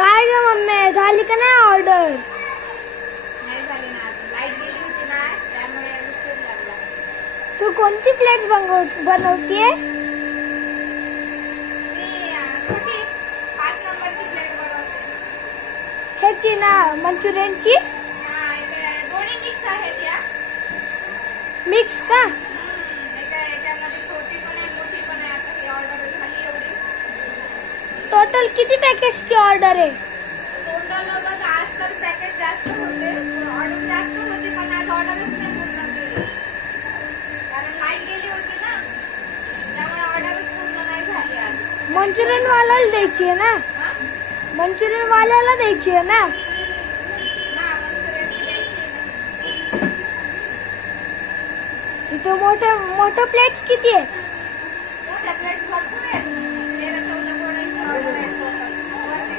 काय ग मम्मी, झाली का नाही ऑर्डर? नाही झाली ना अजून. लाईट गेली होती ना आज, त्यामुळे उशीर लागला. तू कोणती प्लेट बनवतीये? मी छोटी 5 नंबरची प्लेट बनवते. ह्याची ना, मंचुरियनची हा, दोन्ही मिक्स आहेत या. मिक्स का? याच्यामध्ये छोटी पण आहे, मोठी पण आहे. आता ही ऑर्डर झाली एवढी. टोटल किती पॅकेट्सची ऑर्डर आहे? टोटल बघ, आज तर पॅकेट जास्त होते, ऑर्डर जास्त होती, पण आज ऑर्डरच नाही पूर्ण केली. कारण लाईट गेली होती ना, त्यामुळे ऑर्डरच पूर्ण नाही झाली आज. मंचुरियन वाल्याला द्यायची आहे ना? हा? मंचुरियन वाल्याला द्यायची आहे ना? हा, मंचुरियनची द्यायची आहे ना. इथे मोठ्या मोठ्या प्लेट्स किती आहेत?